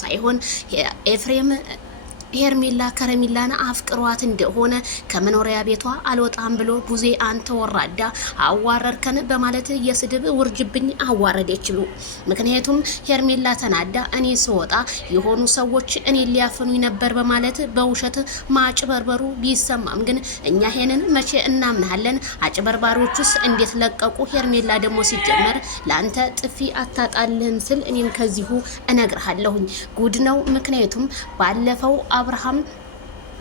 ሳይሆን ኤፍሬም ሄርሜላ ከረሚላን አፍቅሯት እንደሆነ ከመኖሪያ ቤቷ አልወጣም ብሎ ቡዜ አንተ ወራዳ አዋረርከን በማለት የስድብ ውርጅብኝ አዋረደችሉ። ምክንያቱም ሄርሜላ ተናዳ እኔ ስወጣ የሆኑ ሰዎች እኔ ሊያፈኑኝ ነበር በማለት በውሸት ማጭበርበሩ ቢሰማም ግን እኛ ሄንን መቼ እናምናለን? አጭበርባሪዎቹስ እንዴት ለቀቁ? ሄርሜላ ደግሞ ሲጀመር ላንተ ጥፊ አታጣልህም ስል እኔም ከዚሁ እነግርሃለሁኝ። ጉድ ነው። ምክንያቱም ባለፈው አብርሃም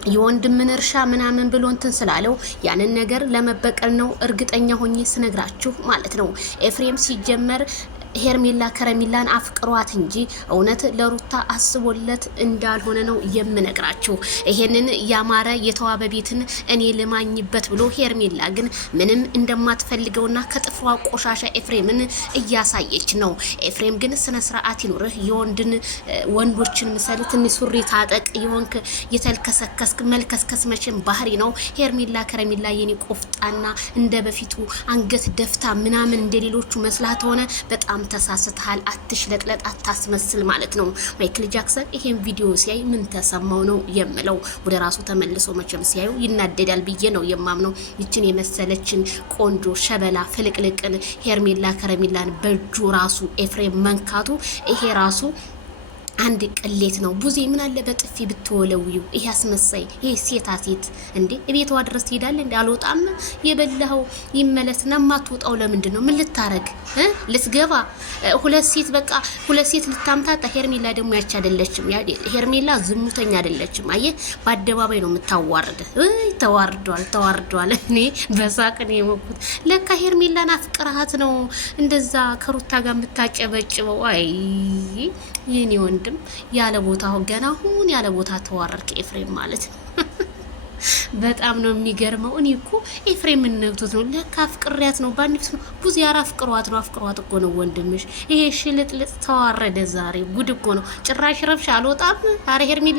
የወንድምን እርሻ ምናምን ብሎ እንትን ስላለው ያንን ነገር ለመበቀል ነው እርግጠኛ ሆኜ ስነግራችሁ ማለት ነው። ኤፍሬም ሲጀመር ሄርሜላ ከረሚላን አፍቅሯት እንጂ እውነት ለሩታ አስቦለት እንዳልሆነ ነው የምነግራችሁ። ይሄንን ያማረ የተዋበ ቤትን እኔ ልማኝበት ብሎ ሄርሜላ ግን ምንም እንደማትፈልገውና ከጥፍሯ ቆሻሻ ኤፍሬምን እያሳየች ነው። ኤፍሬም ግን ስነ ስርዓት ይኑርህ። ወንዶችን ምሳሌ ትንሽ ሱሪ ታጠቅ። የሆንክ የተልከሰከስክ መልከስከስ መቼም ባህሪ ነው። ሄርሜላ ከረሚላ የኔ ቆፍጣና እንደ በፊቱ አንገት ደፍታ ምናምን እንደሌሎቹ መስላት ሆነ በጣም ተሳስተሃል። አትሽለጥለጥ፣ አታስመስል ማለት ነው። ማይክል ጃክሰን ይሄን ቪዲዮ ሲያይ ምን ተሰማው ነው የምለው። ወደ ራሱ ተመልሶ መቼም ሲያዩ ይናደዳል ብዬ ነው የማምነው። ይችን የመሰለችን ቆንጆ ሸበላ ፍልቅልቅን ሄርሜላ ከረሚላን በእጁ ራሱ ኤፍሬም መንካቱ ይሄ ራሱ አንድ ቅሌት ነው። ቡዜ ምን አለ በጥፊ ብትወለውዩ። ይሄ አስመሳይ፣ ይሄ ሴታ ሴት እንዴ ቤቷ ድረስ ትሄዳለህ እንዴ? አልወጣም የበላው ይመለስና ማትወጣው ለምንድን ነው? ምን ልታረግ ልትገባ? ሁለት ሴት ልታምታታ። ሄርሜላ ደግሞ ያች አይደለችም። ሄርሜላ ዝሙተኛ አይደለችም። አየ በአደባባይ ነው የምታዋርድ። ተዋርዷል። እኔ በሳቅ ነው የሞኩት። ለካ ሄርሜላን አፍቅራት ነው እንደዛ ከሩታ ጋር የምታጨበጭበው። አይ የኔ ወንድም ያለ ቦታው ገና አሁን ያለ ቦታ ተዋረድክ ኤፍሬም ማለት ነው። በጣም ነው የሚገርመው። እኔ እኮ ኤፍሬም ነግቶት ነው ለካ አፍቅሪያት ነው ባንዲት ነው ቡዚ ያራ አፍቅሯት እኮ ነው ወንድምሽ። ይሄ ሽልጥልጥ ተዋረደ ዛሬ። ጉድ እኮ ነው ጭራሽ ረብሻ አልወጣም። አረ ሄርሜላ